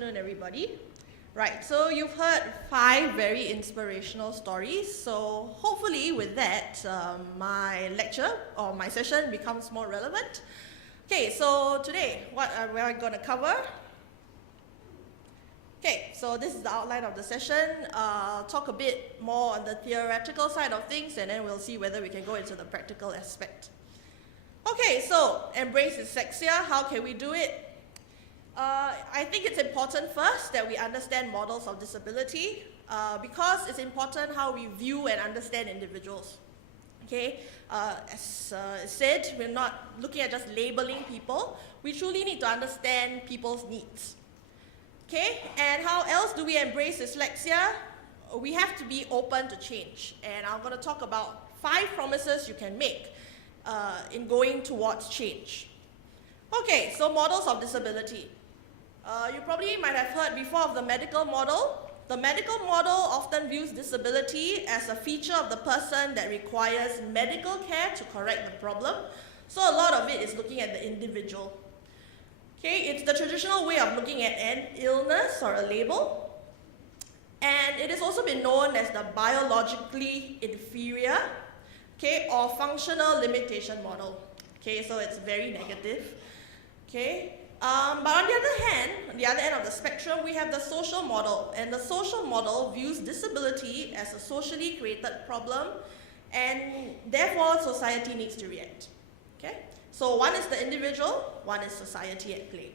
afternoon, everybody. Right, so you've heard 5 very inspirational stories. So hopefully with that, my lecture or my session becomes more relevant. Okay, so today, what are we going to cover? Okay, so this is the outline of the session. I'll talk a bit more on the theoretical side of things, and then we'll see whether we can go into the practical aspect. Okay, so embrace dyslexia. How can we do it? I think it's important first that we understand models of disability because it's important how we view and understand individuals. Okay, as said, we're not looking at just labeling people. We truly need to understand people's needs. Okay, and how else do we embrace dyslexia? We have to be open to change, and I'm going to talk about 5 promises you can make in going towards change. Okay, so models of disability. You probably might have heard before of the medical model. The medical model often views disability as a feature of the person that requires medical care to correct the problem. So a lot of it is looking at the individual. Okay, it's the traditional way of looking at an illness or a label. And it has also been known as the biologically inferior, okay, or functional limitation model. Okay, so it's very negative. Okay. But on the other hand, on the other end of the spectrum, we have the social model. And the social model views disability as a socially created problem, and therefore society needs to react. Okay? So one is the individual, one is society at play.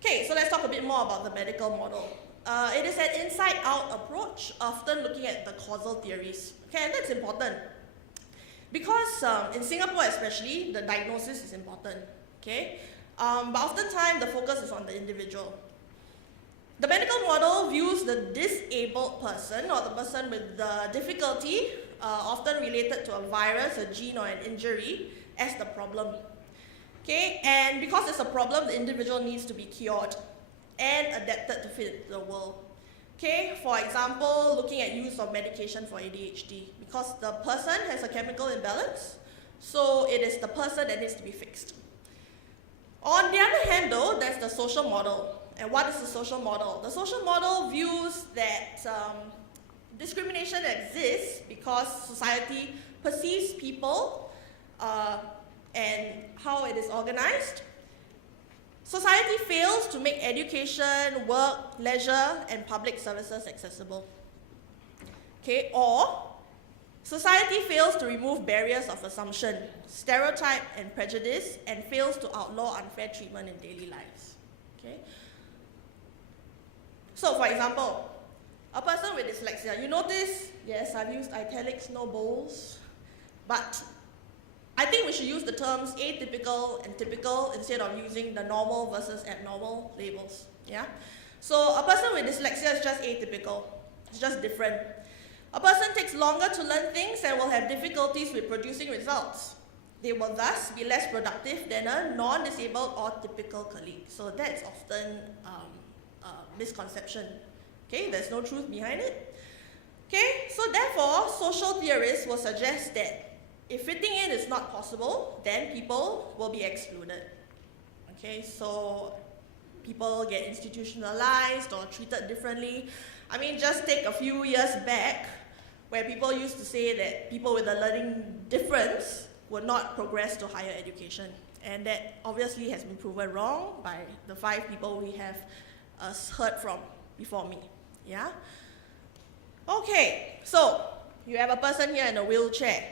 Okay, so let's talk a bit more about the medical model. It is an inside-out approach, often looking at the causal theories. Okay, and that's important. Because in Singapore especially, the diagnosis is important. Okay? But oftentimes the focus is on the individual. The medical model views the disabled person or the person with the difficulty, often related to a virus, a gene, or an injury, as the problem. Okay, and because it's a problem, the individual needs to be cured and adapted to fit the world. Okay, for example, looking at use of medication for ADHD, because the person has a chemical imbalance, so it is the person that needs to be fixed. On the other hand, though, there's the social model. And what is the social model? The social model views that discrimination exists because society perceives people and how it is organized. Society fails to make education, work, leisure, and public services accessible. Okay, or society fails to remove barriers of assumption, stereotype, and prejudice, and fails to outlaw unfair treatment in daily lives. Okay? So, for example, a person with dyslexia, you notice, yes, I've used italics, no bowls, but I think we should use the terms atypical and typical instead of using the normal versus abnormal labels. Yeah? So, a person with dyslexia is just atypical, it's just different. A person takes longer to learn things and will have difficulties with producing results. They will thus be less productive than a non-disabled or typical colleague. So that's often a misconception. Okay, there's no truth behind it. Okay, so therefore, social theorists will suggest that if fitting in is not possible, then people will be excluded. Okay, so people get institutionalized or treated differently. I mean, just take a few years back where people used to say that people with a learning difference would not progress to higher education. And that obviously has been proven wrong by the 5 people we have heard from before me. Yeah? Okay, so you have a person here in a wheelchair,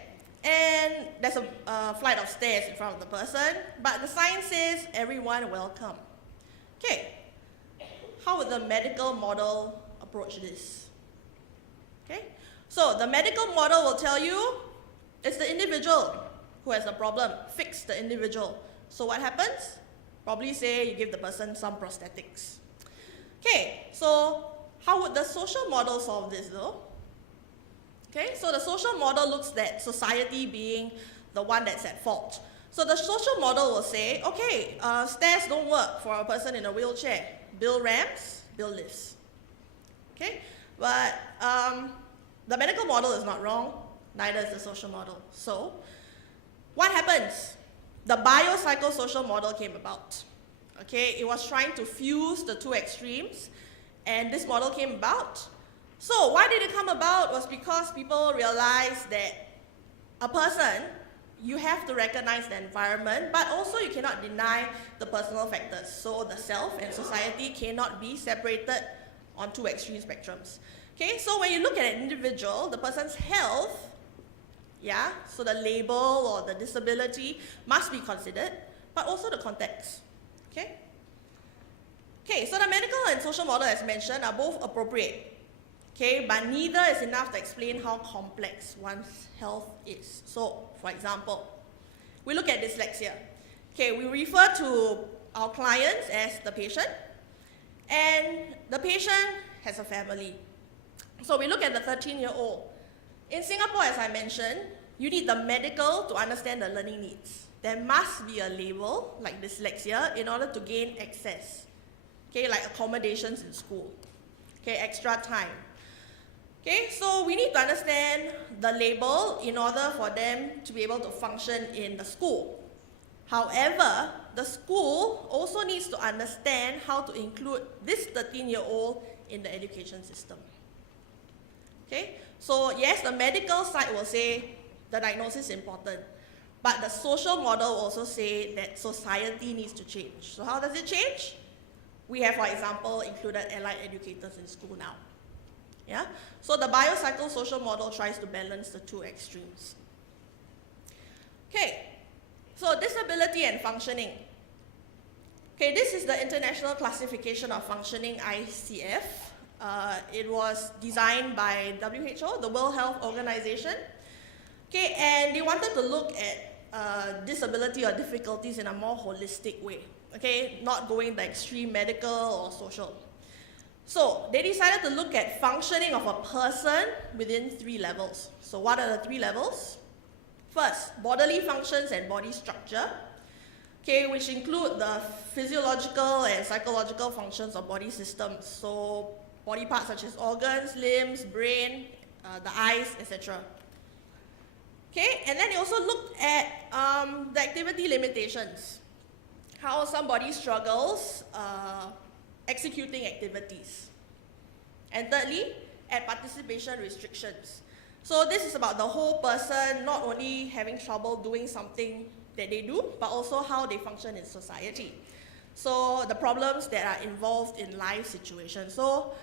and there's a flight of stairs in front of the person, but the sign says, everyone welcome. Okay, how would the medical model approach this? Okay, so the medical model will tell you it's the individual who has the problem. Fix the individual. So what happens? Probably say you give the person some prosthetics. Okay, so how would the social model solve this though? Okay, so the social model looks at society being the one that's at fault. So the social model will say, okay, stairs don't work for a person in a wheelchair. Build ramps, build lifts. Okay, but the medical model is not wrong, neither is the social model. So what happens? The biopsychosocial model came about. Okay, it was trying to fuse the two extremes, and this model came about. So why did it come about? Was because people realized that a person, you have to recognize the environment, but also you cannot deny the personal factors. So the self and society cannot be separated on two extreme spectrums. Okay, so when you look at an individual, the person's health, yeah, so the label or the disability must be considered, but also the context. Okay? Okay, so the medical and social model, as mentioned, are both appropriate. Okay, but neither is enough to explain how complex one's health is. So, for example, we look at dyslexia. Okay, we refer to our clients as the patient, and the patient has a family. So we look at the 13-year-old. In Singapore, as I mentioned, you need the medical to understand the learning needs. There must be a label, like dyslexia, in order to gain access. Okay, like accommodations in school. Okay, extra time. Okay, so we need to understand the label in order for them to be able to function in the school. However, the school also needs to understand how to include this 13-year-old in the education system. Okay, so yes, the medical side will say the diagnosis is important, but the social model will also say that society needs to change. So how does it change? We have, for example, included allied educators in school now. Yeah? So the biopsychosocial model tries to balance the two extremes. Okay, so disability and functioning. Okay, this is the International Classification of Functioning, ICF. It was designed by WHO, the World Health Organization. Okay, and they wanted to look at disability or difficulties in a more holistic way. Okay, not going the extreme medical or social. So they decided to look at functioning of a person within 3 levels. So what are the 3 levels? First, bodily functions and body structure, okay, which include the physiological and psychological functions of body systems. So body parts such as organs, limbs, brain, the eyes, etc. Okay, and then they also looked at the activity limitations, how somebody struggles executing activities. And thirdly, at participation restrictions. So this is about the whole person not only having trouble doing something that they do, but also how they function in society. So the problems that are involved in life situations. So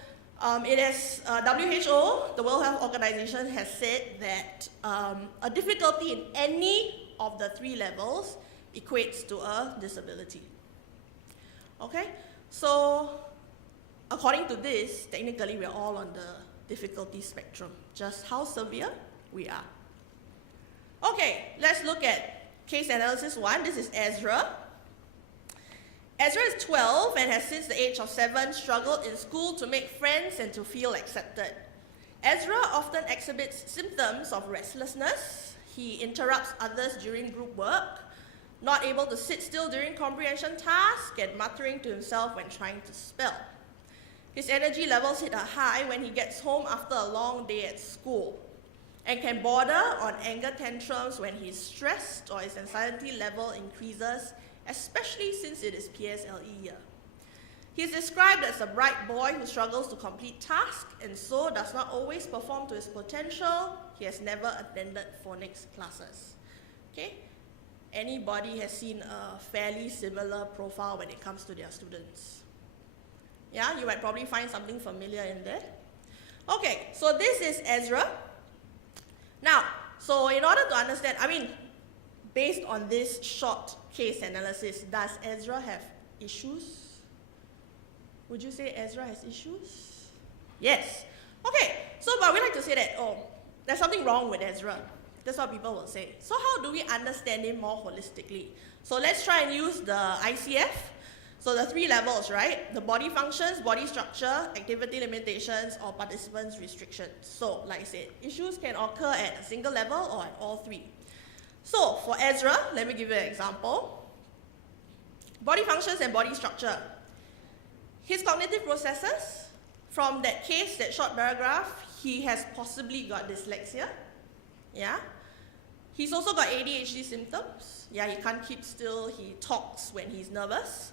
it is WHO, the World Health Organization, has said that a difficulty in any of the 3 levels equates to a disability. Okay, so according to this, technically we're all on the difficulty spectrum, just how severe we are. Okay, let's look at case analysis 1. This is Ezra. Ezra is 12 and has since the age of 7 struggled in school to make friends and to feel accepted. Ezra often exhibits symptoms of restlessness. He interrupts others during group work, not able to sit still during comprehension tasks, and muttering to himself when trying to spell. His energy levels hit a high when he gets home after a long day at school, and can border on anger tantrums when he's stressed or his anxiety level increases, especially since it is PSLE year. He is described as a bright boy who struggles to complete tasks and so does not always perform to his potential. He has never attended phonics classes. Okay? Anybody has seen a fairly similar profile when it comes to their students? Yeah, you might probably find something familiar in there. Okay, so this is Ezra. Now, so in order to understand, based on this short case analysis, does Ezra have issues? Would you say Ezra has issues? Yes. Okay, so but we like to say that, there's something wrong with Ezra. That's what people will say. So how do we understand him more holistically? So let's try and use the ICF. So the 3 levels, right? The body functions, body structure, activity limitations, or participants restrictions. So like I said, issues can occur at a single level or at all 3. So for Ezra, let me give you an example. Body functions and body structure. His cognitive processes, from that case, that short paragraph, he has possibly got dyslexia. Yeah. He's also got ADHD symptoms. Yeah, he can't keep still, he talks when he's nervous.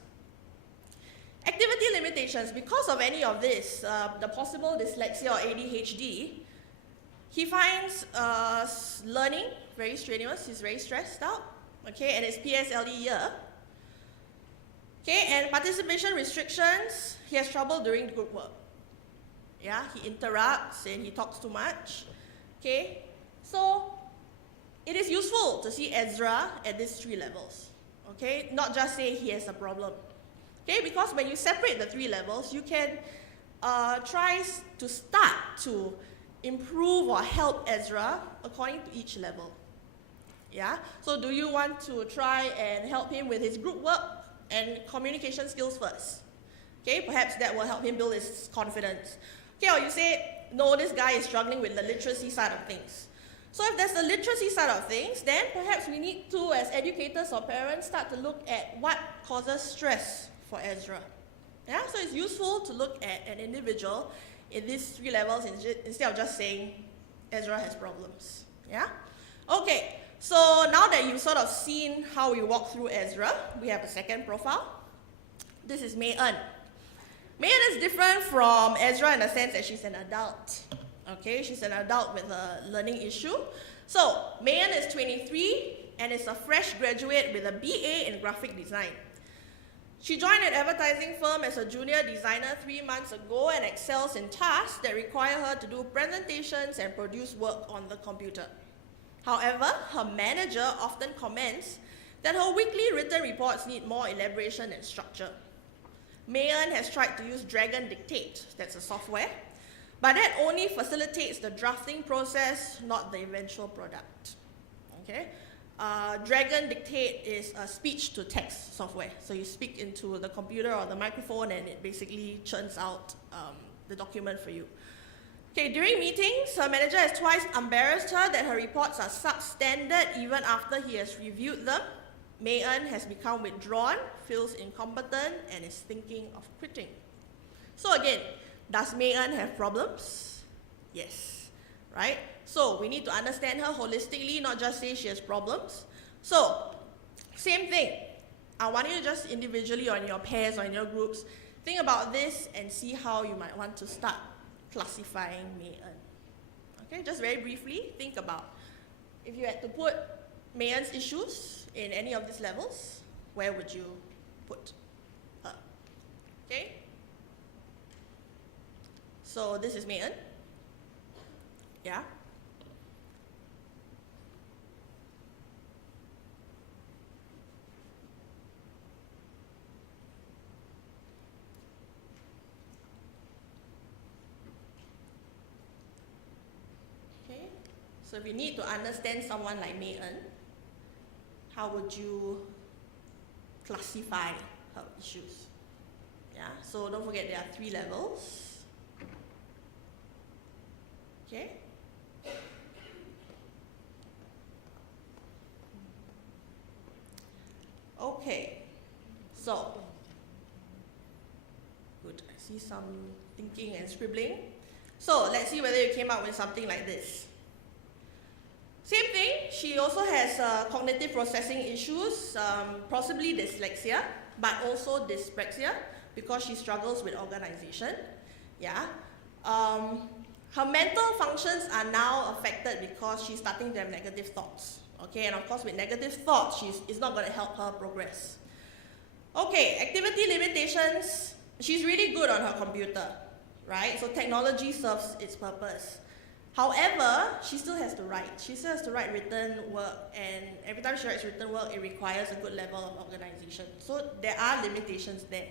Activity limitations, because of any of this, the possible dyslexia or ADHD, he finds learning very strenuous, he's very stressed out, okay, and it's PSLE year. Okay, and participation restrictions, he has trouble doing group work. Yeah, he interrupts and he talks too much. Okay, so it is useful to see Ezra at these 3 levels. Okay, not just say he has a problem. Okay, because when you separate the 3 levels, you can try to start to improve or help Ezra according to each level. Yeah, so do you want to try and help him with his group work and communication skills first? Okay, perhaps that will help him build his confidence. Okay, or you say, no, this guy is struggling with the literacy side of things. So if there's the literacy side of things, then perhaps we need to, as educators or parents, start to look at what causes stress for Ezra. Yeah, so it's useful to look at an individual in these 3 levels instead of just saying Ezra has problems. Yeah? Okay, so now that you've sort of seen how we walk through Ezra, we have a second profile. This is Mei En. Mei En is different from Ezra in the sense that she's an adult. Okay, she's an adult with a learning issue. So, Mei En is 23 and is a fresh graduate with a BA in graphic design. She joined an advertising firm as a junior designer 3 months ago and excels in tasks that require her to do presentations and produce work on the computer. However, her manager often comments that her weekly written reports need more elaboration and structure. Mei En has tried to use Dragon Dictate, that's a software, but that only facilitates the drafting process, not the eventual product. Okay? Dragon Dictate is a speech-to-text software. So you speak into the computer or the microphone and it basically churns out the document for you. Okay, during meetings, her manager has twice embarrassed her that her reports are substandard even after he has reviewed them. Mei En has become withdrawn, feels incompetent, and is thinking of quitting. So again, does Mei En have problems? Yes, right? So we need to understand her holistically, not just say she has problems. So, same thing. I want you to just individually or in your pairs or in your groups, think about this and see how you might want to start classifying Mei En. Okay, just very briefly, think about if you had to put Mei En's issues in any of these levels, where would you put her? Okay? So this is Mei En. Yeah? Okay? So if you need to understand someone like Mei En, how would you classify her issues? Yeah, so don't forget there are 3 levels. Okay? Okay, so, good, I see some thinking and scribbling. So, let's see whether you came up with something like this. Same thing, she also has cognitive processing issues, possibly dyslexia, but also dyspraxia, because she struggles with organization. Yeah. Her mental functions are now affected because she's starting to have negative thoughts. Okay, and of course with negative thoughts, it's not going to help her progress. Okay, activity limitations. She's really good on her computer, right? So technology serves its purpose. However, she still has to write. She still has to write written work, and every time she writes written work, it requires a good level of organization. So there are limitations there.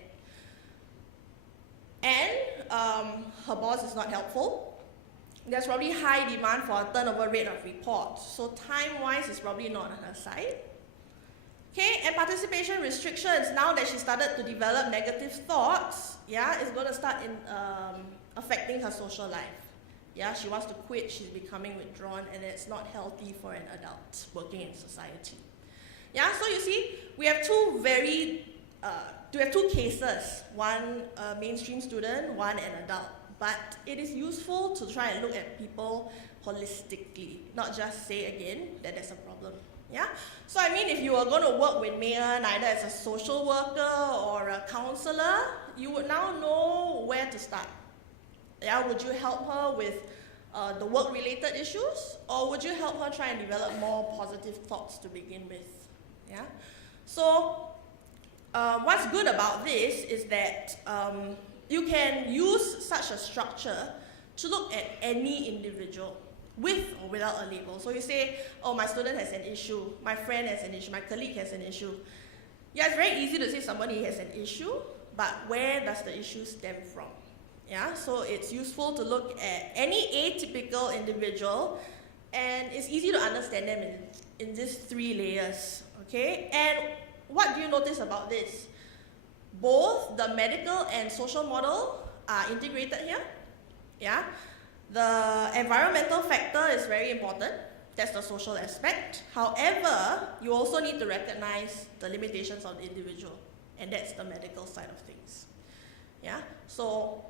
And her boss is not helpful. There's probably high demand for a turnover rate of reports. So time-wise, it's probably not on her side. Okay, and participation restrictions. Now that she started to develop negative thoughts, yeah, it's going to start affecting her social life. Yeah, she wants to quit, she's becoming withdrawn, and it's not healthy for an adult working in society. Yeah, so you see, we have two cases, one a mainstream student, one an adult. But it is useful to try and look at people holistically, not just say again that there's a problem. Yeah? So I mean, if you are going to work with Mayan either as a social worker or a counselor, you would now know where to start. Yeah? Would you help her with the work-related issues, or would you help her try and develop more positive thoughts to begin with? Yeah? So what's good about this is that you can use such a structure to look at any individual, with or without a label. So you say, oh, my student has an issue, my friend has an issue, my colleague has an issue. Yeah, it's very easy to say somebody has an issue, but where does the issue stem from? Yeah, so it's useful to look at any atypical individual, and it's easy to understand them in these 3 layers, okay? And what do you notice about this? Both the medical and social model are integrated here, yeah? The environmental factor is very important. That's the social aspect. However, you also need to recognize the limitations of the individual, and that's the medical side of things. Yeah? So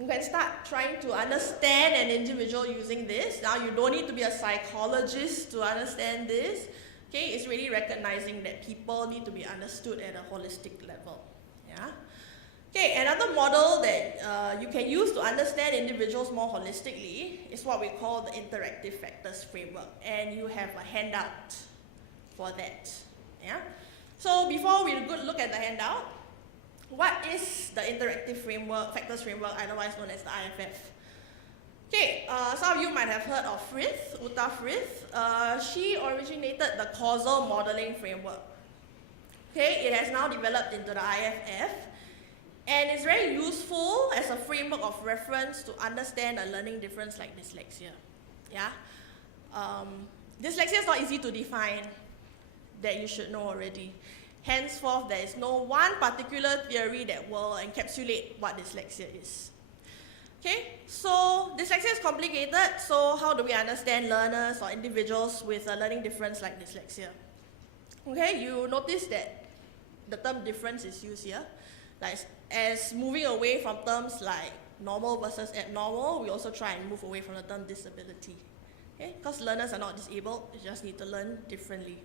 you can start trying to understand an individual using this. Now, you don't need to be a psychologist to understand this. Okay? It's really recognizing that people need to be understood at a holistic level. Yeah? Okay, another model that you can use to understand individuals more holistically is what we call the interactive factors framework, and you have a handout for that. Yeah? So before we look at the handout, what is the interactive factors framework, otherwise known as the IFF? Okay, some of you might have heard of Frith, Uta Frith. She originated the causal modeling framework. Okay, it has now developed into the IFF. And it's very useful as a framework of reference to understand a learning difference like dyslexia. Yeah? Dyslexia is not easy to define, that you should know already. Henceforth, there is no one particular theory that will encapsulate what dyslexia is. Okay? So, dyslexia is complicated, so how do we understand learners or individuals with a learning difference like dyslexia? Okay, you notice that the term difference is used here. Like, as moving away from terms like normal versus abnormal, we also try and move away from the term disability. Okay? Because learners are not disabled, they just need to learn differently.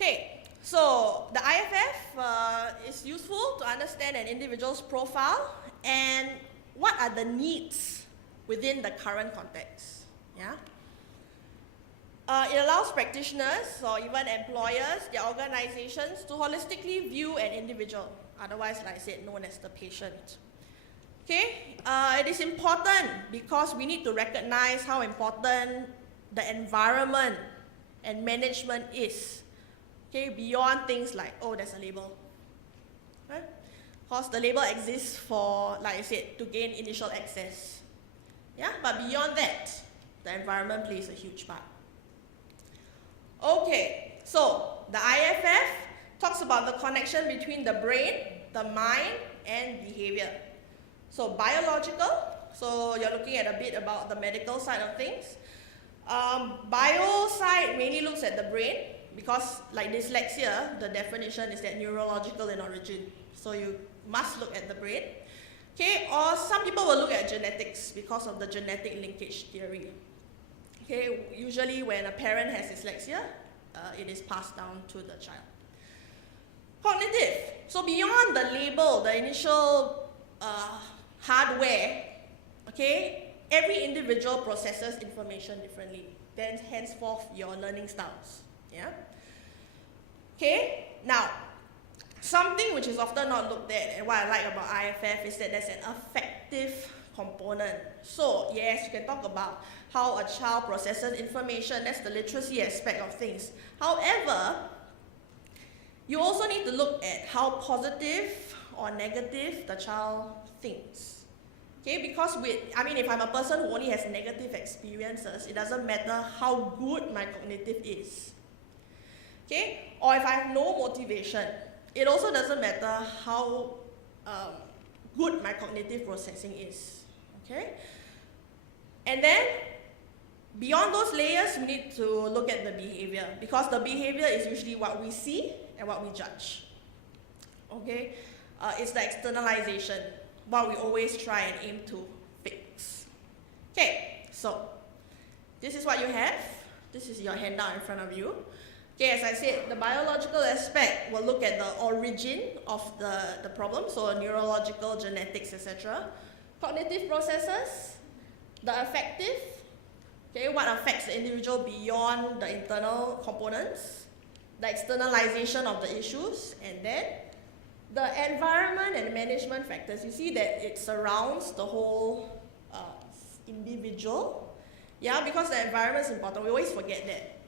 Okay, so the IFF is useful to understand an individual's profile and what are the needs within the current context. Yeah? It allows practitioners or even employers, their organizations, to holistically view an individual, otherwise, like I said, known as the patient. Okay, it is important because we need to recognize how important the environment and management is. Okay, beyond things like, oh, there's a label. Right? Because the label exists for, like I said, to gain initial access. Yeah, but beyond that, the environment plays a huge part. Okay, so the IFF talks about the connection between the brain, the mind, and behavior. So biological, so you're looking at a bit about the medical side of things. Bio side mainly looks at the brain, because like dyslexia, the definition is that neurological in origin. So you must look at the brain. Okay, or some people will look at genetics because of the genetic linkage theory. Okay, usually when a parent has dyslexia, it is passed down to the child. Cognitive. So beyond the label, the initial hardware, okay, every individual processes information differently. Then henceforth your learning styles. Yeah. Okay. Now, something which is often not looked at, and what I like about IFF is that there's an affective component. So yes, you can talk about how a child processes information. That's the literacy aspect of things. However, you also need to look at how positive or negative the child thinks. Okay, because if I'm a person who only has negative experiences, it doesn't matter how good my cognitive is. Okay, or if I have no motivation, it also doesn't matter how good my cognitive processing is. Okay, and then beyond those layers, we need to look at the behavior, because the behavior is usually what we see and what we judge. Okay, it's the externalization, what we always try and aim to fix. Okay, so this is what you have. This is your handout in front of you. Okay, as I said, the biological aspect will look at the origin of the problem, so neurological, genetics, etc. Cognitive processes, the affective, okay, what affects the individual beyond the internal components, the externalization of the issues, and then the environment and management factors. You see that it surrounds the whole individual, yeah, because the environment is important. We always forget that,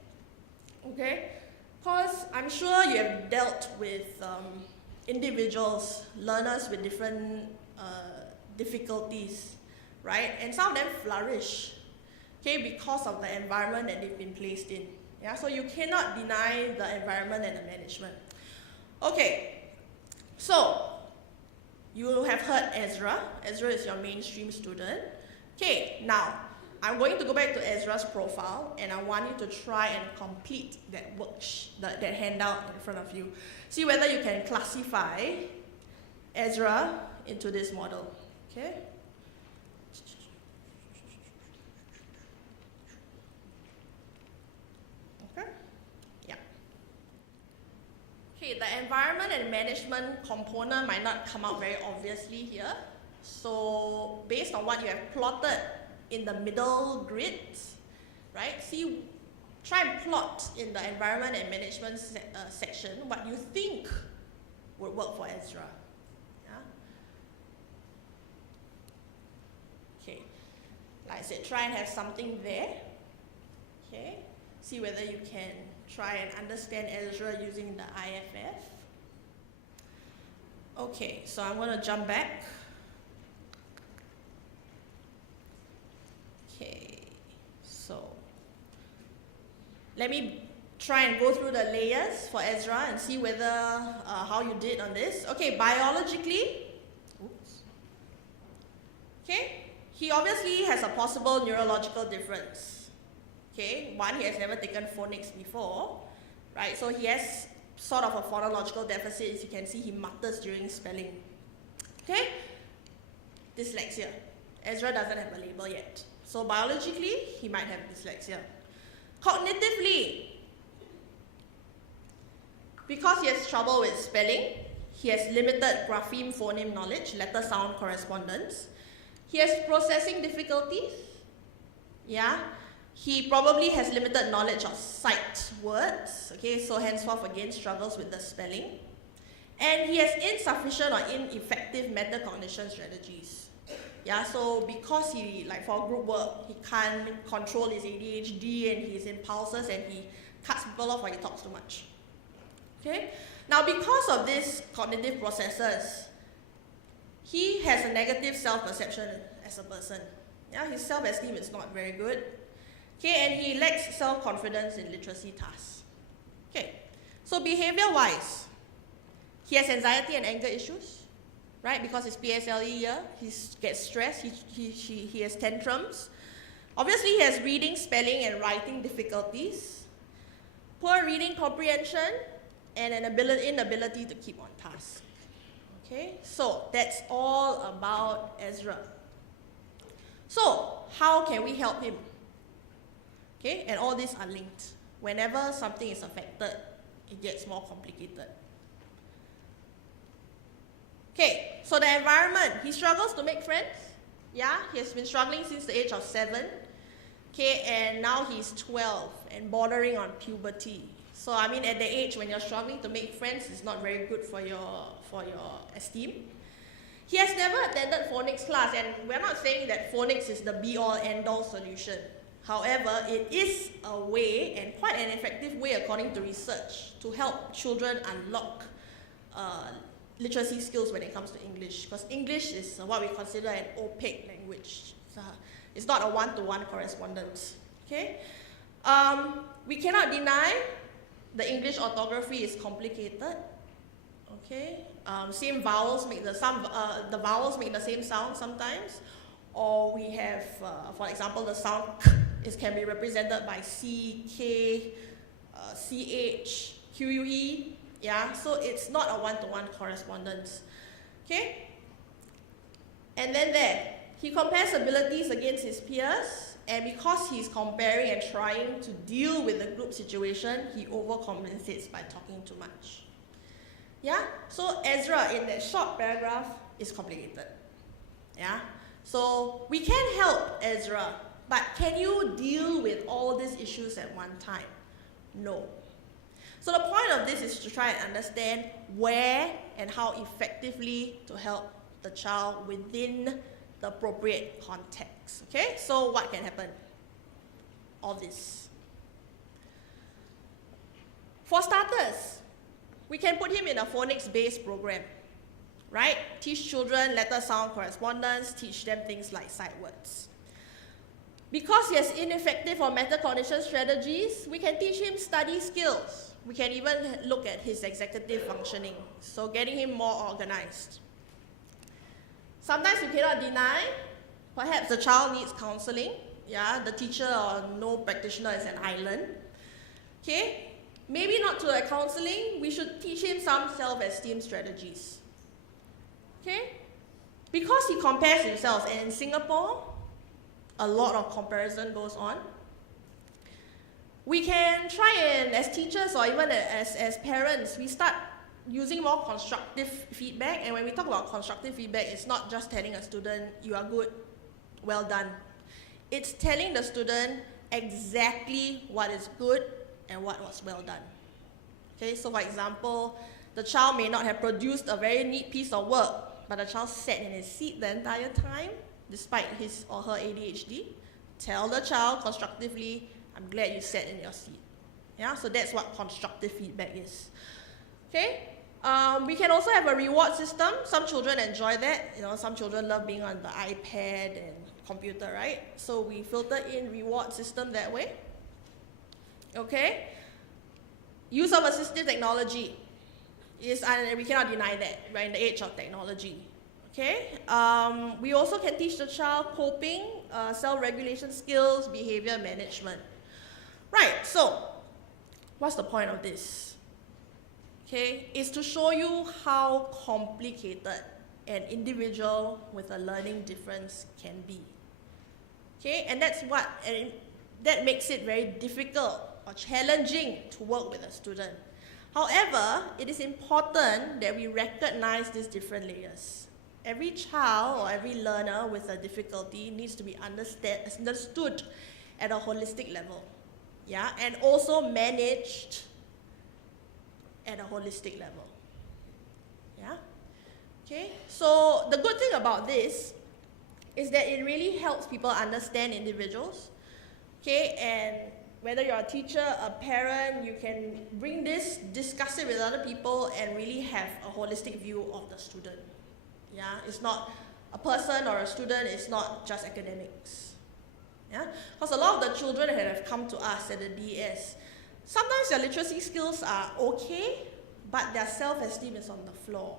okay? Because I'm sure you have dealt with individuals, learners with different difficulties, right? And some of them flourish, okay, because of the environment that they've been placed in. Yeah, so you cannot deny the environment and the management. Okay, so you have heard Ezra. Ezra is your mainstream student. Okay, now I'm going to go back to Ezra's profile, and I want you to try and complete that that handout in front of you. See whether you can classify Ezra into this model. Okay. Okay. Yeah. Okay, the environment and management component might not come out very obviously here. So based on what you have plotted in the middle grids, right? Try and plot in the environment and management section what you think would work for Ezra. Yeah? Okay, like I said, try and have something there. Okay, see whether you can try and understand Ezra using the IFF. Okay, so I'm going to jump back. Okay, so let me try and go through the layers for Ezra and see whether how you did on this. Okay, biologically, okay, he obviously has a possible neurological difference. Okay, one, he has never taken phonics before, right? So he has sort of a phonological deficit. As you can see, he mutters during spelling. Okay, dyslexia. Ezra doesn't have a label yet. So biologically, he might have dyslexia. Cognitively, because he has trouble with spelling, he has limited grapheme phoneme knowledge, letter sound correspondence. He has processing difficulties. Yeah, he probably has limited knowledge of sight words. Okay, so henceforth again struggles with the spelling. And he has insufficient or ineffective metacognition strategies. Yeah, so because he, like for group work, he can't control his ADHD and his impulses, and he cuts people off or he talks too much. Okay? Now because of these cognitive processes, he has a negative self-perception as a person. Yeah, his self-esteem is not very good. Okay, and he lacks self-confidence in literacy tasks. Okay, so behavior-wise, he has anxiety and anger issues. Right, because it's PSLE year, he gets stressed, he has tantrums. Obviously, he has reading, spelling, and writing difficulties, poor reading comprehension, and an inability to keep on task. Okay, so that's all about Ezra. So, how can we help him? Okay, and all these are linked. Whenever something is affected, it gets more complicated. Okay, so the environment, he struggles to make friends. Yeah, he has been struggling since the age of 7. Okay, and now he's 12 and bordering on puberty. So I mean, at the age when you're struggling to make friends, it's not very good for your esteem. He has never attended phonics class, and we're not saying that phonics is the be-all, end-all solution. However, it is a way, and quite an effective way according to research, to help children unlock literacy skills when it comes to English, because English is what we consider an opaque language. It's not a one-to-one correspondence. Okay, we cannot deny the English orthography is complicated. Okay, same vowels make the vowels make the same sound sometimes, or we have, for example, the sound k can be represented by C, K, CH, QUE. Yeah, so it's not a one-to-one correspondence. Okay? And then he compares abilities against his peers, And because he's comparing and trying to deal with the group situation, he overcompensates by talking too much. Yeah? So Ezra, in that short paragraph, is complicated. Yeah? So we can help Ezra, but can you deal with all these issues at one time? No. So the point of this is to try and understand where and how effectively to help the child within the appropriate context. Okay, so what can happen? All this. For starters, we can put him in a phonics-based program, right? Teach children letter sound correspondence, teach them things like sight words. Because he has ineffective or metacognition strategies, we can teach him study skills. We can even look at his executive functioning, so getting him more organized. Sometimes we cannot deny, perhaps the child needs counseling. Yeah, the teacher or no practitioner is an island. Okay, maybe not to a counseling, we should teach him some self-esteem strategies. Okay, because he compares himself, and in Singapore, a lot of comparison goes on. We can try and, as teachers or even as parents, we start using more constructive feedback. And when we talk about constructive feedback, it's not just telling a student, you are good, well done. It's telling the student exactly what is good and what was well done. Okay, so for example, the child may not have produced a very neat piece of work, but the child sat in his seat the entire time, despite his or her ADHD. Tell the child constructively, I'm glad you sat in your seat. Yeah, so that's what constructive feedback is. Okay, we can also have a reward system. Some children enjoy that. You know, some children love being on the iPad and computer, right? So we filter in reward system that way. Okay, use of assistive technology is, and we cannot deny that. We're in the age of technology. Okay, we also can teach the child coping, self-regulation skills, behavior management. Right, so what's the point of this? Okay, is to show you how complicated an individual with a learning difference can be. Okay, and that makes it very difficult or challenging to work with a student. However, it is important that we recognize these different layers. Every child or every learner with a difficulty needs to be understood at a holistic level. Yeah, and also managed at a holistic level. Yeah, okay, so the good thing about this is that it really helps people understand individuals. Okay, and whether you're a teacher, a parent, you can bring this, discuss it with other people, and really have a holistic view of the student. Yeah, it's not a person or a student, it's not just academics. Yeah, because a lot of the children that have come to us at the DS, sometimes their literacy skills are okay, but their self-esteem is on the floor.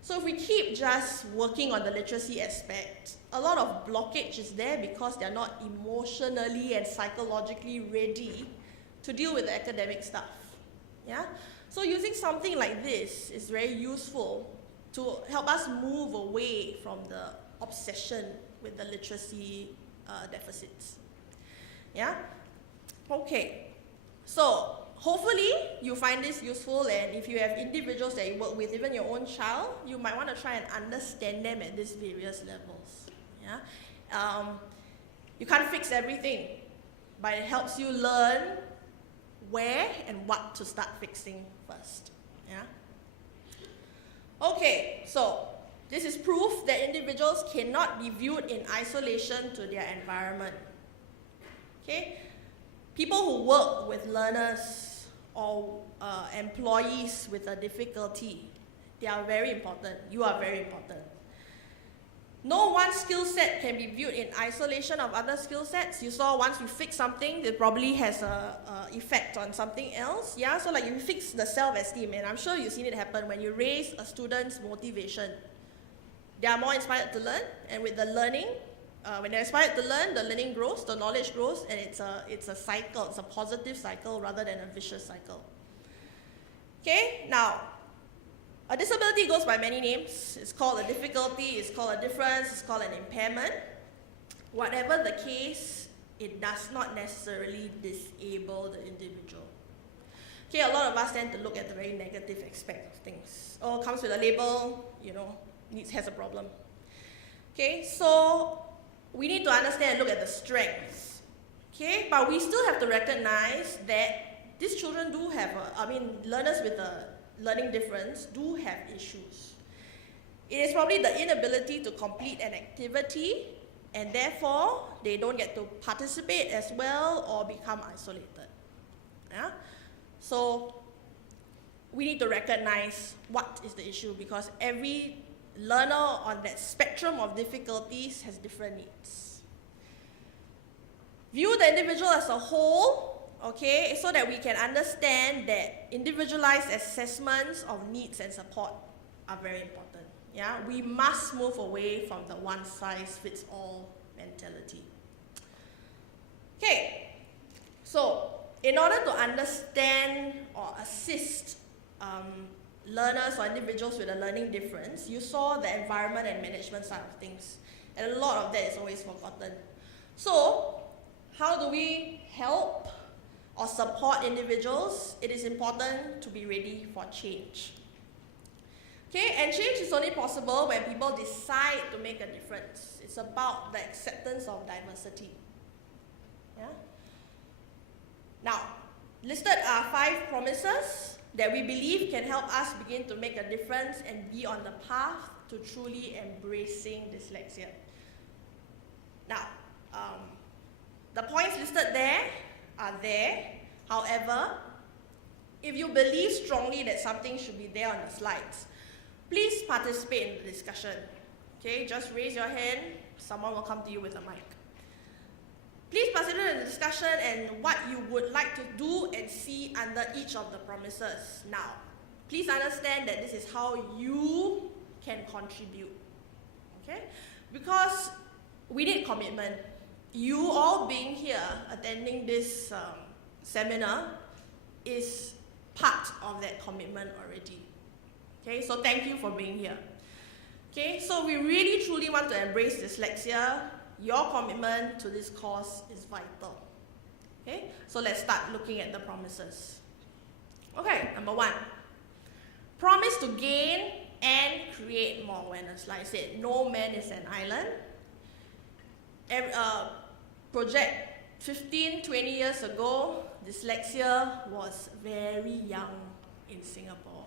So if we keep just working on the literacy aspect, a lot of blockage is there because they're not emotionally and psychologically ready to deal with the academic stuff. Yeah, so using something like this is very useful to help us move away from the obsession with the literacy deficits. Yeah? Okay. So, hopefully you find this useful, and if you have individuals that you work with, even your own child, you might want to try and understand them at these various levels. Yeah? You can't fix everything, but it helps you learn where and what to start fixing first. Yeah? Okay, so this is proof that individuals cannot be viewed in isolation to their environment. Okay? People who work with learners or employees with a difficulty, they are very important. You are very important. No one skill set can be viewed in isolation of other skill sets. You saw once you fix something, it probably has an effect on something else. Yeah, so like you fix the self-esteem, and I'm sure you've seen it happen when you raise a student's motivation. They are more inspired to learn, and with the learning, when they're inspired to learn, the learning grows, the knowledge grows, and it's a cycle. It's a positive cycle rather than a vicious cycle. Okay, now, a disability goes by many names. It's called a difficulty, it's called a difference, it's called an impairment. whatever the case, it does not necessarily disable the individual. Okay, a lot of us tend to look at the very negative aspect of things. Oh, comes with a label, has a problem. Okay, so we need to understand and look at the strengths. Okay, but we still have to recognize that these children do have, learners with a learning difference do have issues. It is probably the inability to complete an activity, and therefore they don't get to participate as well or become isolated. Yeah? So we need to recognize what is the issue, because every learner on that spectrum of difficulties has different needs. View the individual as a whole, okay, so that we can understand that individualized assessments of needs and support are very important. Yeah, we must move away from the one-size-fits-all mentality. Okay, so in order to understand or assist learners or individuals with a learning difference, you saw the environment and management side of things, and a lot of that is always forgotten. So, how do we help or support individuals? It is important to be ready for change. Okay, and change is only possible when people decide to make a difference. It's about the acceptance of diversity. Yeah? Now, listed are 5 promises that we believe can help us begin to make a difference and be on the path to truly embracing dyslexia. Now, the points listed there are there. However, if you believe strongly that something should be there on the slides, please participate in the discussion. Okay, just raise your hand, someone will come to you with a mic. Please participate in the discussion and what you would like to do and see under each of the promises. Now, please understand that this is how you can contribute. Okay? Because we need commitment. You all being here, attending this seminar, is part of that commitment already. Okay, so thank you for being here. Okay, so we really truly want to embrace dyslexia. Your commitment to this cause is vital. Okay, so let's start looking at the promises. Okay, number 1. Promise to gain and create more awareness. Like I said, no man is an island. Project 15, 20 years ago, dyslexia was very young in Singapore.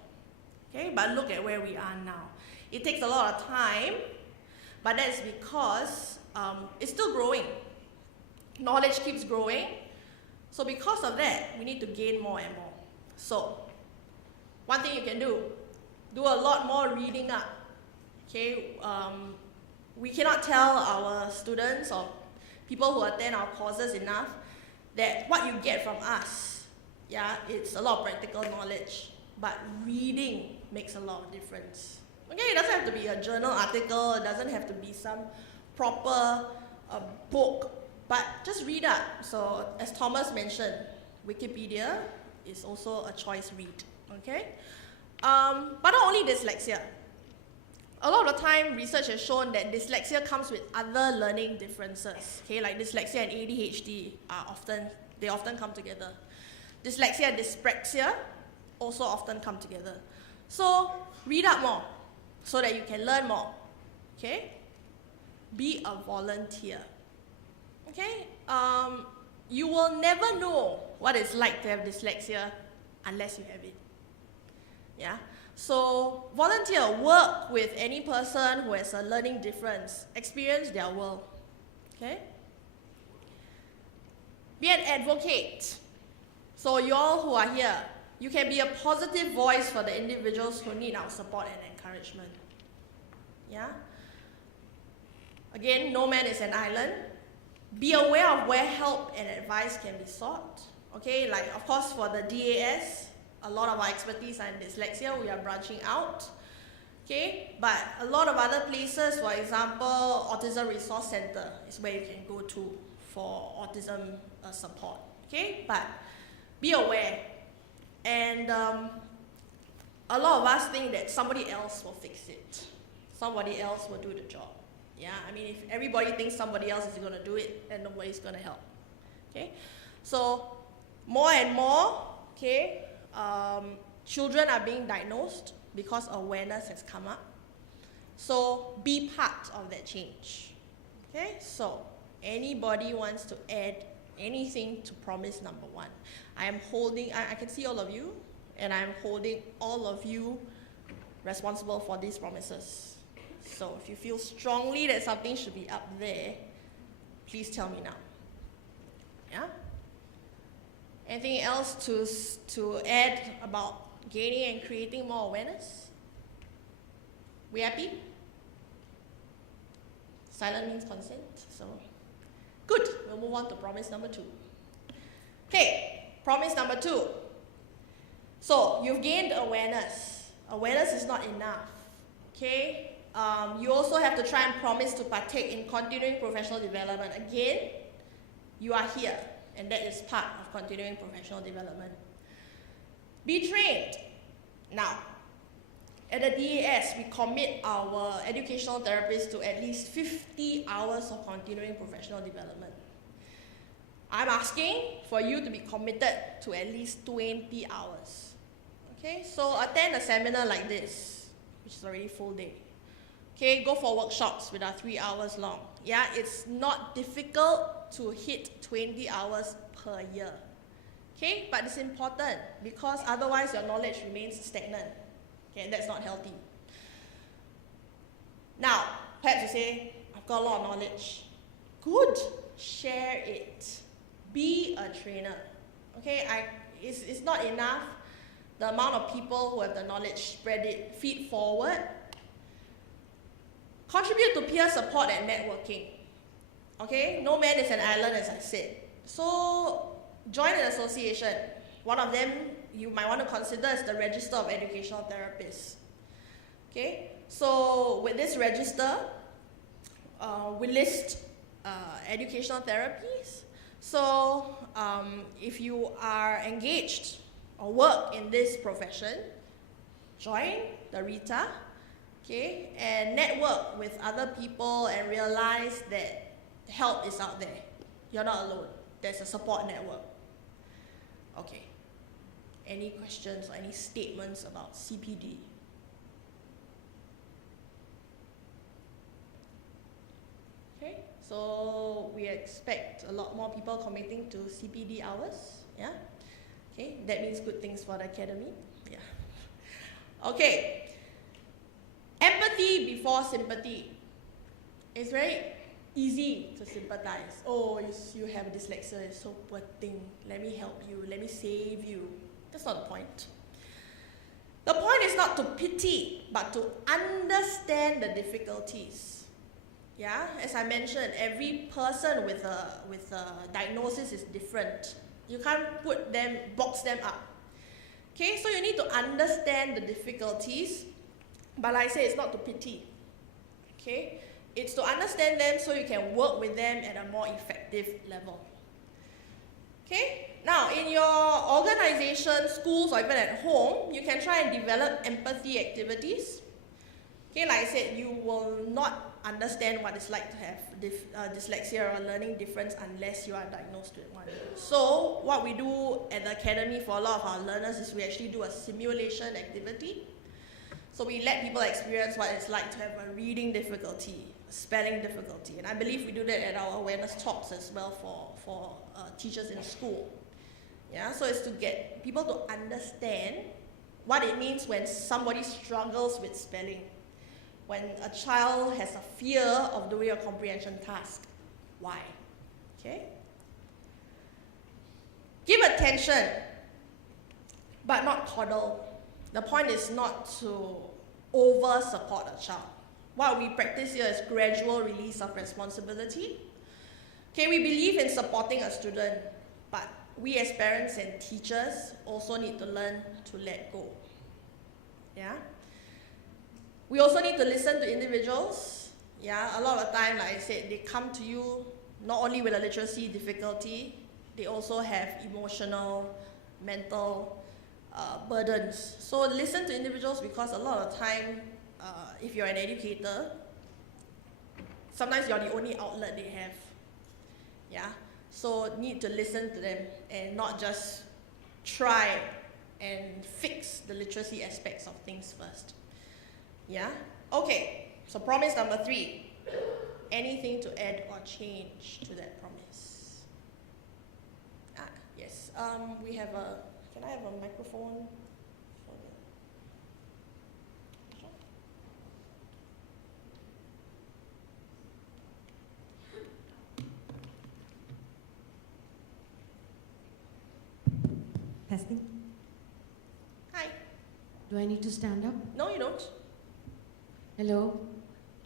Okay, but look at where we are now. It takes a lot of time, but that's because it's still growing. Knowledge keeps growing. So because of that, we need to gain more and more. So, one thing you can do a lot more reading up. Okay, we cannot tell our students or people who attend our courses enough that what you get from us, yeah, it's a lot of practical knowledge, but reading makes a lot of difference. Okay, it doesn't have to be a journal article, it doesn't have to be some proper book, but just read up. So as Thomas mentioned, Wikipedia is also a choice read. Okay, but not only dyslexia. A lot of the time, research has shown that dyslexia comes with other learning differences. Okay, like dyslexia and ADHD often come together. Dyslexia and dyspraxia also often come together. So read up more so that you can learn more. Okay, be a volunteer. Okay, you will never know what it's like to have dyslexia unless you have it. Yeah. So volunteer, work with any person who has a learning difference, experience their world. Okay? Be an advocate. So you all who are here, you can be a positive voice for the individuals who need our support and encouragement. Yeah? Again, no man is an island. Be aware of where help and advice can be sought. Okay, like of course for the DAS, a lot of our expertise are in dyslexia, we are branching out. Okay, but a lot of other places, for example, Autism Resource Center is where you can go to for autism support. Okay, but be aware. And a lot of us think that somebody else will fix it. Somebody else will do the job. Yeah, I mean, if everybody thinks somebody else is going to do it, then nobody's going to help. Okay, so more and more, okay, children are being diagnosed because awareness has come up. So be part of that change. Okay, so anybody wants to add anything to promise number 1? I am holding, I can see all of you, and I am holding all of you responsible for these promises. So if you feel strongly that something should be up there, please tell me now. Yeah? Anything else to add about gaining and creating more awareness? We happy? Silent means consent, so good. We'll move on to promise number 2. Okay, promise number 2. So you've gained awareness. Awareness is not enough. Okay, you also have to try and promise to partake in continuing professional development. Again, you are here, and that is part of continuing professional development. Be trained. Now, at the DAS, we commit our educational therapists to at least 50 hours of continuing professional development. I'm asking for you to be committed to at least 20 hours. Okay, so attend a seminar like this, which is already full day. Okay, go for workshops which are 3 hours long. Yeah, it's not difficult to hit 20 hours per year. Okay, but it's important because otherwise your knowledge remains stagnant. Okay, and that's not healthy. Now, perhaps you say, I've got a lot of knowledge. Good, share it. Be a trainer. Okay, it's not enough the amount of people who have the knowledge, spread it, feed forward. Contribute to peer support and networking. Okay, no man is an island, as I said. So join an association. One of them you might want to consider is the Register of Educational Therapists. Okay, so with this register, we list educational therapies. So if you are engaged or work in this profession, join the RITA, okay, and network with other people and realize that help is out there. You're not alone. There's a support network. Okay. Any questions or any statements about CPD? Okay, so we expect a lot more people committing to CPD hours. Yeah. Okay, that means good things for the academy. Yeah. Okay. Empathy before sympathy. It's very easy to sympathize. Oh, you have dyslexia, it's so poor thing. Let me help you, let me save you. That's not the point. The point is not to pity, but to understand the difficulties. Yeah, as I mentioned, every person with a diagnosis is different. You can't box them up. Okay, so you need to understand the difficulties, but like I say, it's not to pity. Okay, it's to understand them so you can work with them at a more effective level. Okay, now in your organization, schools, or even at home, you can try and develop empathy activities. Okay, like I said, you will not understand what it's like to have dyslexia or learning difference unless you are diagnosed with one. So what we do at the academy for a lot of our learners is we actually do a simulation activity. So we let people experience what it's like to have a reading difficulty, spelling difficulty, and I believe we do that at our awareness talks as well for teachers in school. Yeah, so it's to get people to understand what it means when somebody struggles with spelling, when a child has a fear of doing a comprehension task. Why? Okay? Give attention, but not coddle. The point is not to over-support a child. What we practice here is gradual release of responsibility. Okay, we believe in supporting a student, but we as parents and teachers also need to learn to let go. Yeah? We also need to listen to individuals. Yeah, a lot of the time, like I said, they come to you not only with a literacy difficulty, they also have emotional, mental burdens. So listen to individuals, because a lot of the time, if you're an educator, sometimes you're the only outlet they have. Yeah, so need to listen to them and not just try and fix the literacy aspects of things first. Yeah, okay, so promise number 3. Anything to add or change to that promise? Yes, we have a, can I have a microphone? Testing. Hi. Do I need to stand up? No, you don't. Hello.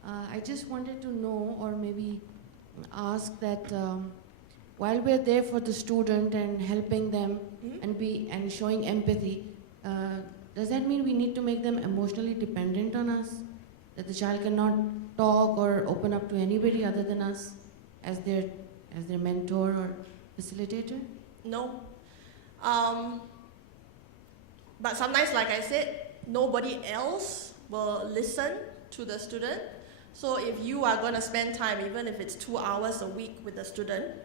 I just wanted to know, or maybe ask that while we're there for the student and helping them and showing empathy, does that mean we need to make them emotionally dependent on us? That the child cannot talk or open up to anybody other than us as their mentor or facilitator? No. But sometimes, like I said, nobody else will listen to the student. So if you are going to spend time, even if it's 2 hours a week with the student,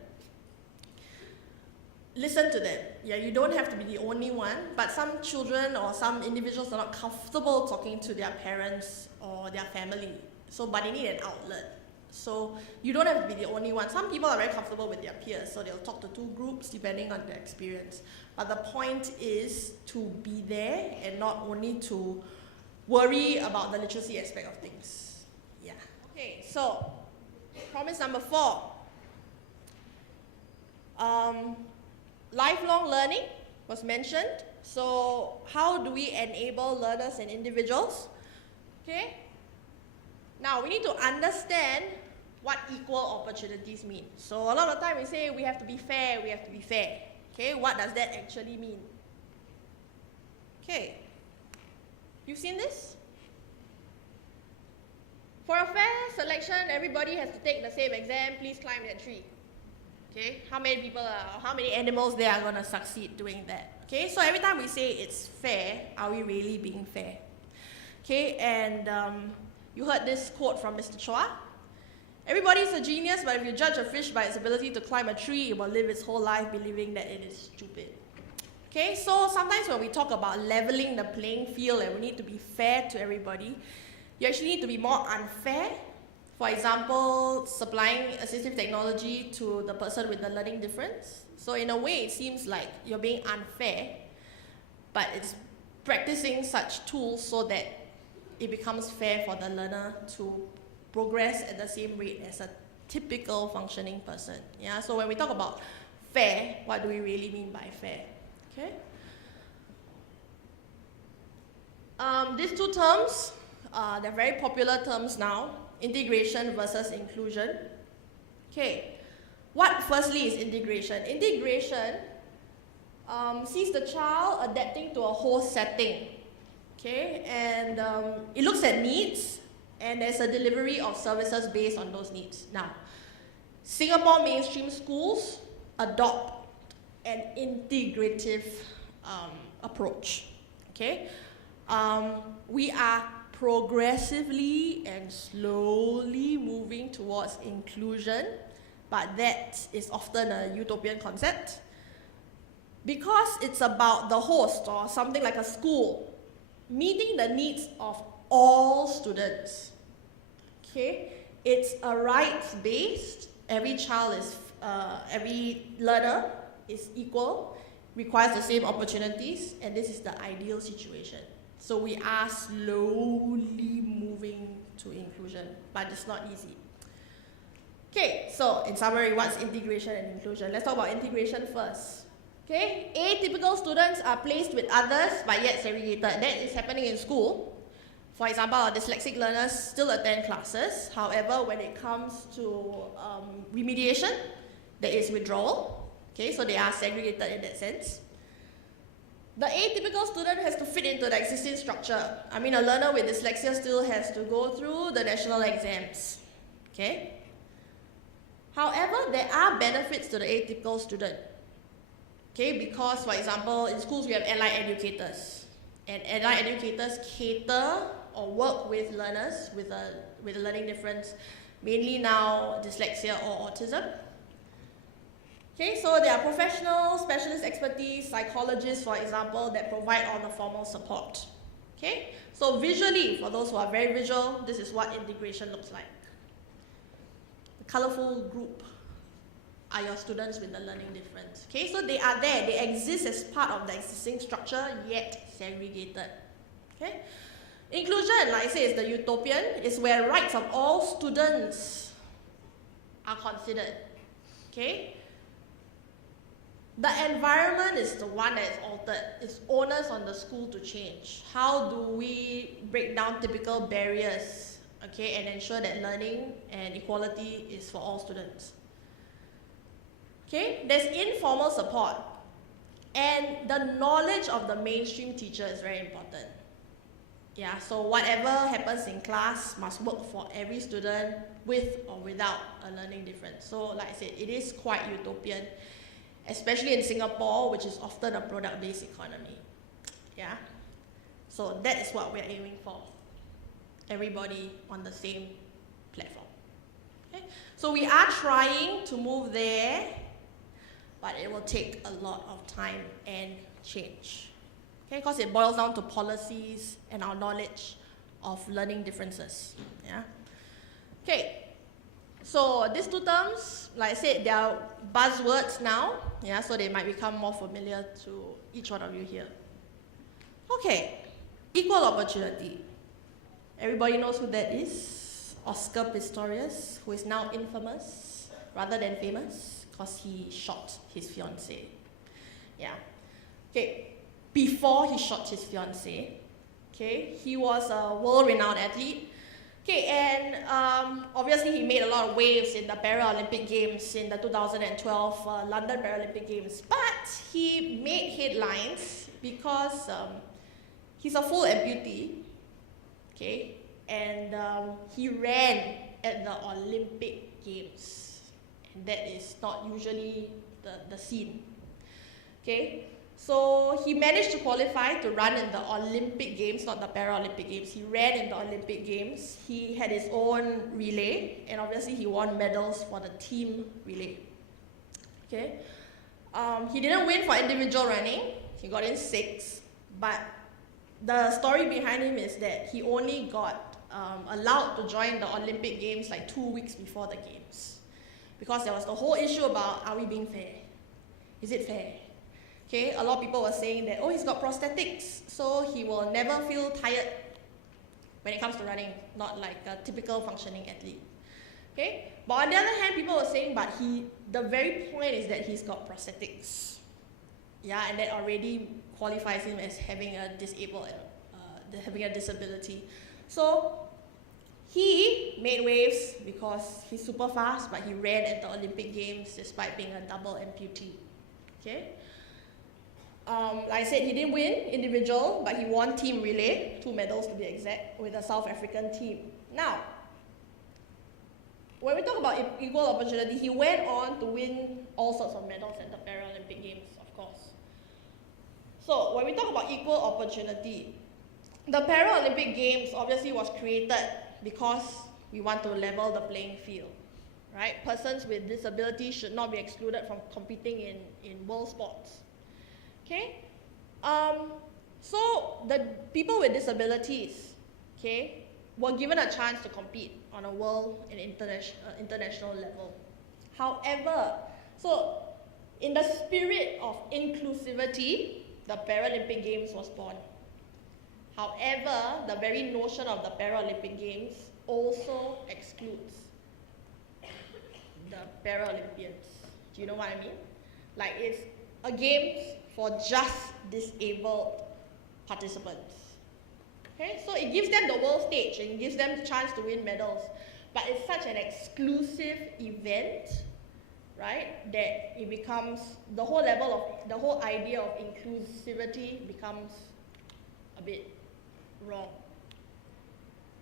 listen to them. Yeah, you don't have to be the only one, but some children or some individuals are not comfortable talking to their parents or their family. So, but they need an outlet. So you don't have to be the only one. Some people are very comfortable with their peers, so they'll talk to 2 groups depending on their experience. But the point is to be there and not only to worry about the literacy aspect of things. Yeah. Okay, so promise number 4. Lifelong learning was mentioned. So how do we enable learners and individuals? Okay. Now we need to understand what equal opportunities mean. So a lot of time we say we have to be fair, we have to be fair. Okay, what does that actually mean? Okay, you've seen this? For a fair selection, everybody has to take the same exam, please climb that tree. Okay, how many people are, how many animals there are going to succeed doing that? Okay, so every time we say it's fair, are we really being fair? Okay, and you heard this quote from Mr. Chua. Everybody's a genius, but if you judge a fish by its ability to climb a tree, it will live its whole life believing that it is stupid. Okay, so sometimes when we talk about leveling the playing field and we need to be fair to everybody, you actually need to be more unfair. For example, supplying assistive technology to the person with the learning difference. So in a way, it seems like you're being unfair, but it's practicing such tools so that it becomes fair for the learner to progress at the same rate as a typical functioning person. Yeah, so when we talk about fair, what do we really mean by fair? Okay. These 2 terms, they're very popular terms now, integration versus inclusion. Okay, what firstly is integration? Integration sees the child adapting to a host setting. Okay, and it looks at needs, and there's a delivery of services based on those needs. Now, Singapore mainstream schools adopt an integrative approach. Okay, we are progressively and slowly moving towards inclusion, but that is often a utopian concept because it's about the host or something like a school meeting the needs of all students. Okay, it's a rights-based. Every child is, every learner is equal, requires the same opportunities, and this is the ideal situation. So we are slowly moving to inclusion, but it's not easy. Okay, so in summary, what's integration and inclusion? Let's talk about integration first. Okay, atypical students are placed with others, but yet segregated. That is happening in school. For example, our dyslexic learners still attend classes. However, when it comes to remediation, there is withdrawal. Okay, so they are segregated in that sense. The atypical student has to fit into the existing structure. I mean, a learner with dyslexia still has to go through the national exams. Okay? However, there are benefits to the atypical student. Okay, because, for example, in schools we have allied educators. And allied educators cater or work with learners with a learning difference mainly now dyslexia or autism. Okay, so there are professional, specialist expertise, psychologists, for example, that provide all the formal support. Okay, so visually, for those who are very visual, this is what integration looks like. The colorful group are your students with the learning difference. Okay, so they are there, they exist as part of the existing structure, yet segregated. Okay, inclusion, like I say, is the utopian, is where rights of all students are considered. Okay, the environment is the one that is altered. It's onus on the school to change. How do we break down typical barriers, okay, and ensure that learning and equality is for all students? Okay, there's informal support, and the knowledge of the mainstream teacher is very important. Yeah, so whatever happens in class must work for every student with or without a learning difference. So like I said, it is quite utopian, especially in Singapore, which is often a product-based economy. Yeah, so that is what we're aiming for. Everybody on the same platform. Okay, so we are trying to move there, but it will take a lot of time and change. Okay, because it boils down to policies and our knowledge of learning differences. Yeah. Okay. So these two terms, like I said, they are buzzwords now, yeah, so they might become more familiar to each one of you here. Okay, equal opportunity. Everybody knows who that is. Oscar Pistorius, who is now infamous rather than famous, because he shot his fiancée. Yeah. Okay, before he shot his fiancée, okay, he was a world-renowned athlete. Okay, and obviously he made a lot of waves in the Paralympic Games, in the 2012 London Paralympic Games, but he made headlines because he's a full amputee, okay, and he ran at the Olympic Games, and that is not usually the scene, okay. So he managed to qualify to run in the Olympic Games, not the Paralympic Games. He ran in the Olympic Games. He had his own relay, and obviously he won medals for the team relay. Okay, he didn't win for individual running. He got in 6, but the story behind him is that he only got allowed to join the Olympic Games like 2 weeks before the Games, because there was the whole issue about, are we being fair? Is it fair? Okay, a lot of people were saying that, oh, he's got prosthetics, so he will never feel tired when it comes to running, not like a typical functioning athlete. Okay, but on the other hand, people were saying, but the very point is that he's got prosthetics. Yeah, and that already qualifies him as having a having a disability. So he made waves because he's super fast, but he ran at the Olympic Games despite being a double amputee. Okay. Like I said, he didn't win individual, but he won team relay, 2 medals to be exact, with a South African team. Now, when we talk about equal opportunity, he went on to win all sorts of medals at the Paralympic Games, of course. So, when we talk about equal opportunity, the Paralympic Games obviously was created because we want to level the playing field, right? Persons with disabilities should not be excluded from competing in world sports. Okay, so the people with disabilities, okay, were given a chance to compete on a world and international level. However, so in the spirit of inclusivity, the Paralympic Games was born. However, the very notion of the Paralympic Games also excludes the Paralympians. Do you know what I mean? Like, it's a games for just disabled participants. Okay, so it gives them the world stage and gives them the chance to win medals, but it's such an exclusive event, right, that it becomes the whole idea of inclusivity becomes a bit wrong.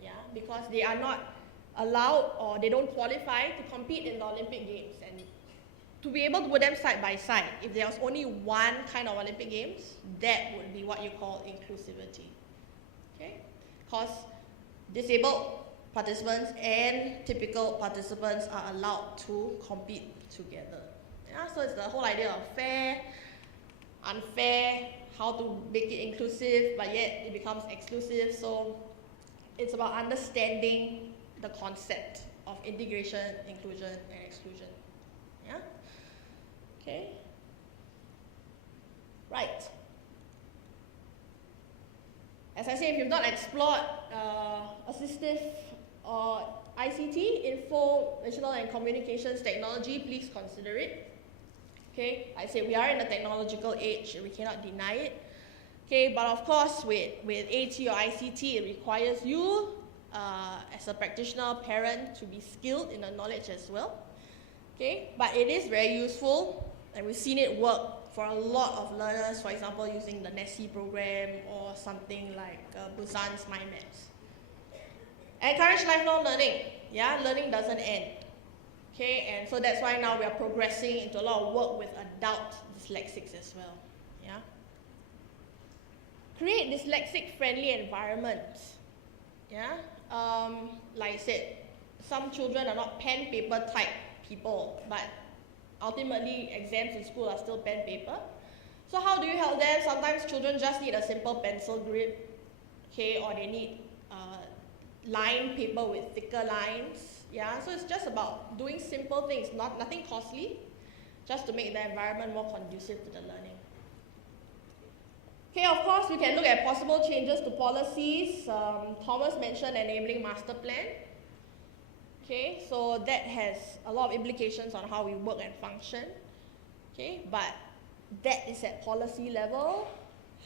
Yeah, because they are not allowed or they don't qualify to compete in the Olympic Games, and to be able to put them side by side, if there was only one kind of Olympic Games, that would be what you call inclusivity. Okay? Because disabled participants and typical participants are allowed to compete together. Yeah, so it's the whole idea of fair, unfair, how to make it inclusive, but yet it becomes exclusive. So it's about understanding the concept of integration, inclusion, and exclusion. Yeah? Okay? Right. As I say, if you've not explored assistive or ICT, Informational and Communications Technology, please consider it. Okay, I say we are in a technological age and we cannot deny it. Okay, but of course with AT or ICT, it requires you as a practitioner, parent, to be skilled in the knowledge as well. Okay, but it is very useful and we've seen it work for a lot of learners, for example, using the NESI program or something like Busan's Mind Maps. Encourage lifelong learning. Yeah, learning doesn't end. Okay, and so that's why now we are progressing into a lot of work with adult dyslexics as well. Yeah. Create dyslexic-friendly environments. Yeah. Like I said, some children are not pen paper type people, but ultimately exams in school are still pen paper. So how do you help them? Sometimes children just need a simple pencil grip, okay, or they need lined paper with thicker lines. Yeah, so it's just about doing simple things, nothing costly, just to make the environment more conducive to the learning. Okay, of course, we can look at possible changes to policies. Thomas mentioned enabling master plan. Okay, so that has a lot of implications on how we work and function. Okay, but that is at policy level.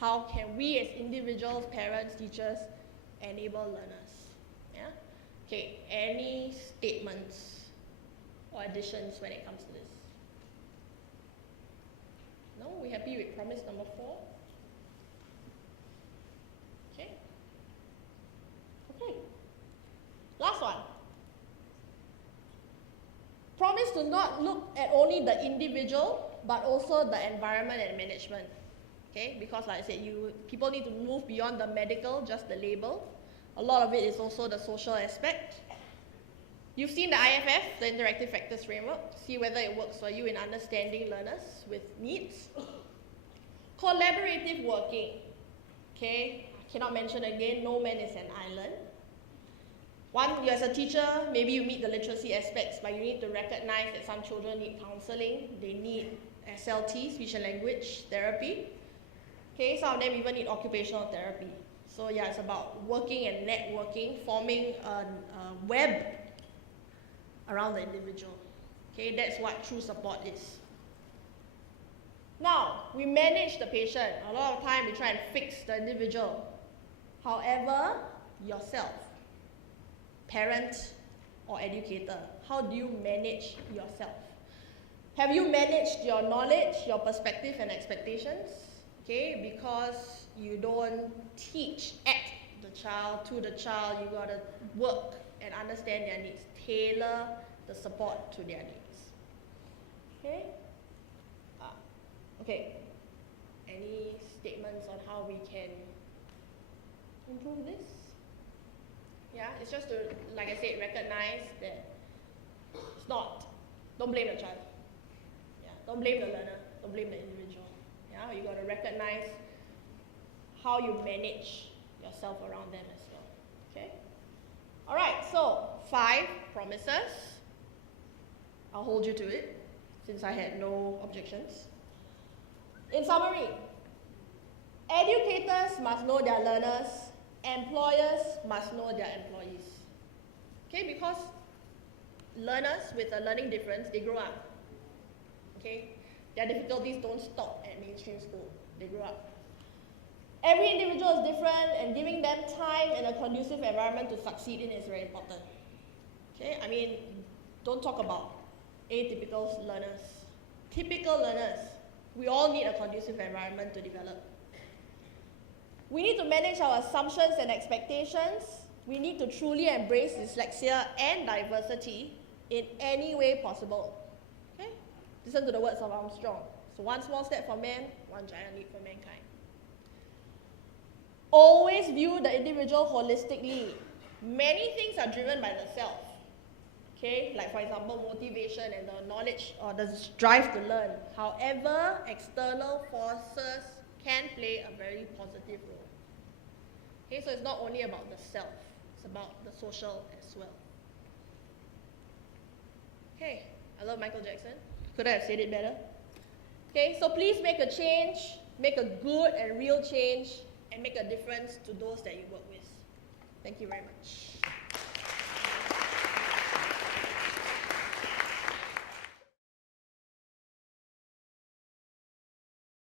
How can we as individuals, parents, teachers, enable learners? Yeah. Okay, any statements or additions when it comes to this? No? We happy with promise number 4? Okay. Okay. Last one. Promise to not look at only the individual, but also the environment and management. Okay, because like I said, people need to move beyond the medical, just the label. A lot of it is also the social aspect. You've seen the IFF, the Interactive Factors Framework. See whether it works for you in understanding learners with needs. Collaborative working. Okay, I cannot mention again, no man is an island. You as a teacher, maybe you meet the literacy aspects, but you need to recognize that some children need counseling, they need SLT, speech and language therapy. Okay, some of them even need occupational therapy. So yeah, it's about working and networking, forming a web around the individual. Okay, that's what true support is. Now, we manage the patient. A lot of time we try and fix the individual. However, yourself, parent or educator, how do you manage yourself? Have you managed your knowledge, your perspective and expectations? Okay, because you don't teach at the child, to the child, you gotta work and understand their needs, tailor the support to their needs. Okay? Okay. Any statements on how we can improve this? Yeah, it's just to, like I said, recognize that it's not, don't blame the child. Yeah, don't blame the learner, don't blame the individual. Yeah, you got to recognize how you manage yourself around them as well. Okay? All right, so 5 promises. I'll hold you to it since I had no objections. In summary, educators must know their learners, employers must know their employees. Okay, because learners with a learning difference, they grow up. Okay? Their difficulties don't stop at mainstream school. They grow up. Every individual is different, and giving them time and a conducive environment to succeed in is very important. Okay, I mean, don't talk about atypical learners. Typical learners, we all need a conducive environment to develop. We need to manage our assumptions and expectations. We need to truly embrace dyslexia and diversity in any way possible. Okay? Listen to the words of Armstrong. So one small step for man, one giant leap for mankind. Always view the individual holistically. Many things are driven by the self. Okay, like for example, motivation and the knowledge or the drive to learn. However, external forces can play a very positive role. Okay, so it's not only about the self, it's about the social as well. Okay, I love Michael Jackson. Could I have said it better? Okay, so please make a change, make a good and real change, and make a difference to those that you work with. Thank you very much.